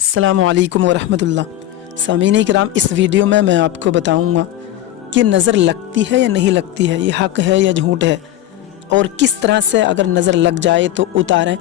अस्सलामु अलैकुम वरहमतुल्लाह। सामीन किराम, इस वीडियो में मैं आपको बताऊंगा कि नज़र लगती है या नहीं लगती है, ये हक है या झूठ है, और किस तरह से अगर नज़र लग जाए तो उतारें,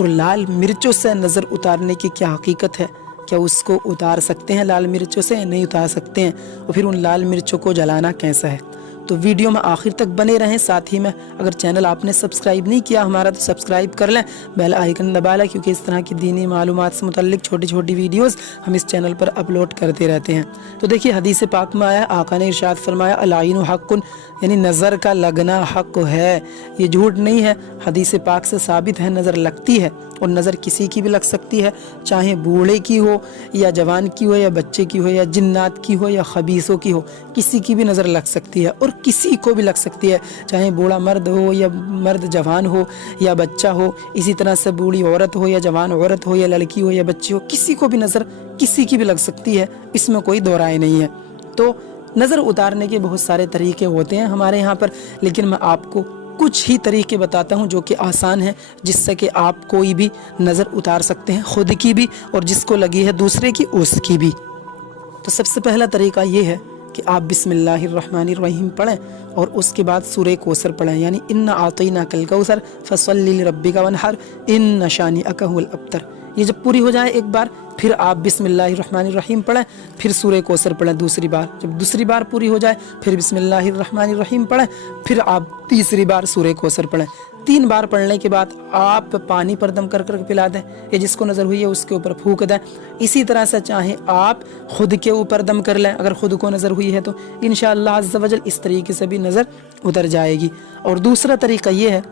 और लाल मिर्चों से नज़र उतारने की क्या हकीकत है, क्या उसको उतार सकते हैं लाल मिर्चों से या नहीं उतार सकते हैं, और फिर उन लाल मिर्चों को जलाना कैसा है। तो वीडियो में आखिर तक बने रहें। साथ ही में अगर चैनल आपने सब्सक्राइब नहीं किया हमारा तो सब्सक्राइब कर लें, बेल आइकन दबा लें, क्योंकि इस तरह की दीनी मालूमात से मुतल्लिक छोटी छोटी वीडियोस हम इस चैनल पर अपलोड करते रहते हैं। तो देखिए, हदीस पाक में आया, आका ने इरशाद फरमाया, अल-आइनु हक़्क़ुन, यानी नज़र का लगना हक है, ये झूठ नहीं है। हदीस पाक से साबित है नज़र लगती है, और नज़र किसी की भी लग सकती है, चाहे बूढ़े की हो या जवान की हो या बच्चे की हो या जिन्नात की हो या खबीसों की हो, किसी की भी नज़र लग सकती है, और किसी को भी लग सकती है, चाहे बूढ़ा मर्द हो या मर्द जवान हो या बच्चा हो, इसी तरह से बूढ़ी औरत हो या जवान औरत हो या लड़की हो या बच्ची हो, किसी को भी नज़र किसी की भी लग सकती है, इसमें कोई दो राय नहीं है। तो नज़र उतारने के बहुत सारे तरीके होते हैं हमारे यहाँ पर, लेकिन मैं आपको कुछ ही तरीके बताता हूँ जो कि आसान है, जिससे कि आप कोई भी नज़र उतार सकते हैं, खुद की भी और जिसको लगी है दूसरे की उसकी भी। तो सबसे पहला तरीका ये है कि आप बिस्मिल्लाहिर्रहमानिर्रहीम पढ़ें और उसके बाद सूरह कौसर पढ़ें, यानी इन्ना आतैनाकल कौसर फसल्लि लिरब्बिका वनहर इन्न शानिअका हुवल अब्तर। ये जब पूरी हो जाए एक बार, फिर आप बिस्मिल्लाहिर्रहमानिर्रहीम पढ़ें, फिर सूरह कौसर पढ़ें दूसरी बार। जब दूसरी बार पूरी हो जाए, फिर बिस्मिल्लाहिर्रहमानिर्रहीम पढ़ें, फिर आप तीसरी बार सूरह कौसर पढ़ें। 3 बार पढ़ने के बाद आप पानी पर दम कर पिला दें, या जिसको नज़र हुई है उसके ऊपर फूंक दें। इसी तरह से चाहे आप खुद के ऊपर दम कर लें, अगर खुद को नज़र हुई है तो इंशाअल्लाह अज़्ज़ वजल इस तरीके से भी नज़र उतर जाएगी। और दूसरा तरीका ये है,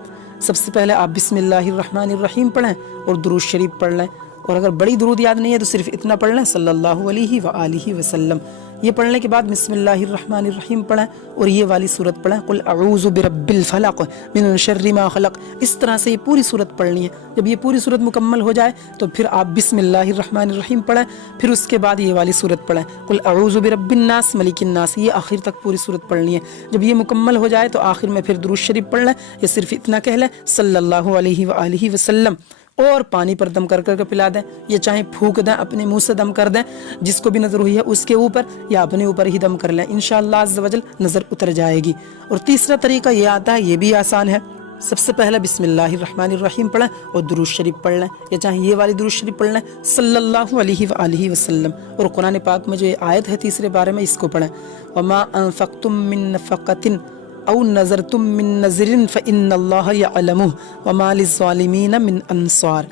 सबसे पहले आप बिस्मिल्लाहिर्रहमानिर्रहीम पढ़ें और दुरूद शरीफ पढ़ लें, और अगर बड़ी दुरूद याद नहीं है तो सिर्फ इतना पढ़ लें, सल्लल्लाहु अलैहि व आलिहि वसल्लम। ये पढ़ने के बाद बिस्मिल्लाहिर्रहमानिर्रहीम पढ़ें और ये वाली सूरत पढ़ें, कुल अऊज़ु बिरब्बिल फलक मिन शर्रि मा खलक। इस तरह से ये पूरी सूरत पढ़नी है। जब ये पूरी सूरत मुकम्मल हो जाए तो फिर आप बिस्मिल्लाहिर्रहमानिर्रहीम पढ़ें, फिर उसके बाद ये वाली सूरत पढ़ें, कुल अऊज़ु बिरब्बिन नास मलिकिन नास। ये आखिर तक पूरी सूरत पढ़नी है। जब ये मुकम्मल हो जाए तो आखिर में फिर दुरूद शरीफ पढ़ लें, या सिर्फ इतना कह लें, सल्लल्लाहु अलैहि व आलिहि वसल्लम, और पानी पर दम कर पिला दें, या चाहे फूंक दें, अपने मुंह से दम कर दें, जिसको भी नज़र हुई है उसके ऊपर या अपने ऊपर ही दम कर लें, इंशाअल्लाह अज़्ज़ वजल नज़र उतर जाएगी। और तीसरा तरीका ये आता है, ये भी आसान है। सबसे पहले बिस्मिल्लाहिर्रहमानिर्रहीम पढ़ें और दुरूद शरीफ पढ़ लें, या चाहे ये वाली दुरूद शरीफ पढ़ लें, सल्लल्लाहु अलैहि व आलिहि वसल्लम। और कुरान पाक में जो ये आयत है तीसरे बारे में, इसको पढ़ें, वमा अनफक़्तुम मिन नफ़क़तिन औ नज़रतुम मिन नज़रिन फ़इन्नल्लाह यअलमुहु वमा लिज़्ज़ालिमीन मिन अंसार।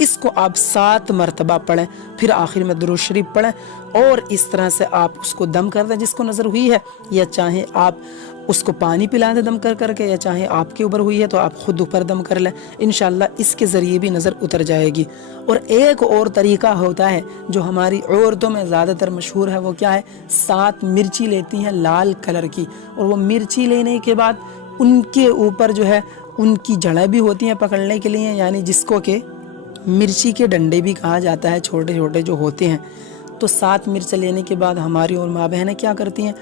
इसको आप 7 मरतबा पढ़ें, फिर आखिर में दुरूद शरीफ पढ़ें, और इस तरह से आप उसको दम कर दें जिसको नज़र हुई है, या चाहे आप उसको पानी पिला दें दम करके, या चाहे आपके ऊपर हुई है तो आप खुद ऊपर दम कर लें। इंशाअल्लाह इसके ज़रिए भी नज़र उतर जाएगी। और एक और तरीका होता है जो हमारी औरतों में ज़्यादातर मशहूर है, वो क्या है, 7 मिर्ची लेती हैं लाल कलर की, और वो मिर्ची लेने के बाद उनके ऊपर जो है उनकी जड़ें भी होती हैं पकड़ने के लिए, यानी जिसको कि मिर्ची के डंडे भी कहा जाता है, छोटे छोटे जो होते हैं। तो 7 मिर्च लेने के बाद हमारी और माँ बहनें क्या करती हैं,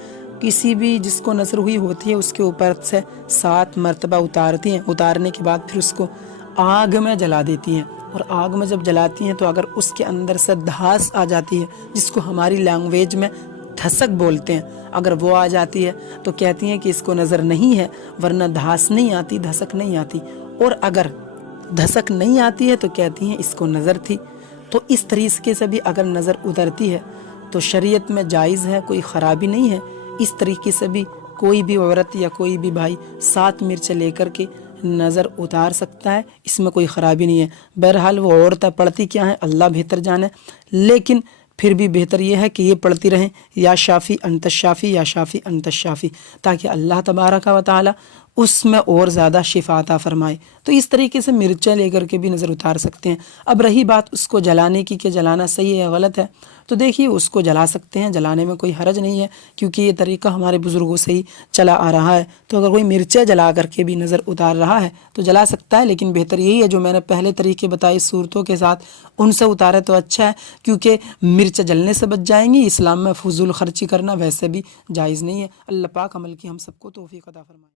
किसी भी जिसको नज़र हुई होती है उसके ऊपर से 7 मरतबा उतारती हैं। उतारने के बाद फिर उसको आग में जला देती हैं, और आग में जब जलाती हैं तो अगर उसके अंदर से धास आ जाती है, जिसको हमारी लैंग्वेज में धसक बोलते हैं, अगर वो आ जाती है तो कहती हैं कि इसको नज़र नहीं है, वरना धास नहीं आती, धसक नहीं आती। और अगर धसक नहीं आती है तो कहती हैं इसको नज़र थी। तो इस तरीके से भी अगर नज़र उतरती है तो शरीयत में जायज़ है, कोई ख़राबी नहीं है। इस तरीके से भी कोई भी औरत या कोई भी भाई 7 मिर्च लेकर के नज़र उतार सकता है, इसमें कोई ख़राबी नहीं है। बहरहाल वो औरतें पढ़ती क्या हैं अल्लाह बेहतर जाने, लेकिन फिर भी बेहतर ये है कि ये पढ़ती रहें, या शाफ़ी अंत शाफ़ी या शाफ़ी अंत शाफ़ी, ताकि अल्लाह तबारक व तआला उसमें और ज़्यादा शिफा अता फरमाए। तो इस तरीके से मिर्चें लेकर के भी नज़र उतार सकते हैं। अब रही बात उसको जलाने की कि जलाना सही है या गलत है, तो देखिए उसको जला सकते हैं, जलाने में कोई हरज नहीं है, क्योंकि ये तरीका हमारे बुज़ुर्गों से ही चला आ रहा है। तो अगर कोई मिर्चें जला करके भी नज़र उतार रहा है तो जला सकता है, लेकिन बेहतर यही है जो मैंने पहले तरीके बताए सूरतों के साथ, उनसे उतारे तो अच्छा है, क्योंकि मिर्च जलने से बच जाएंगी। इस्लाम में फजूल खर्ची करना वैसे भी जायज़ नहीं है। अल्लाह पाक अमल की हम सबको तौफीक अता फरमाए।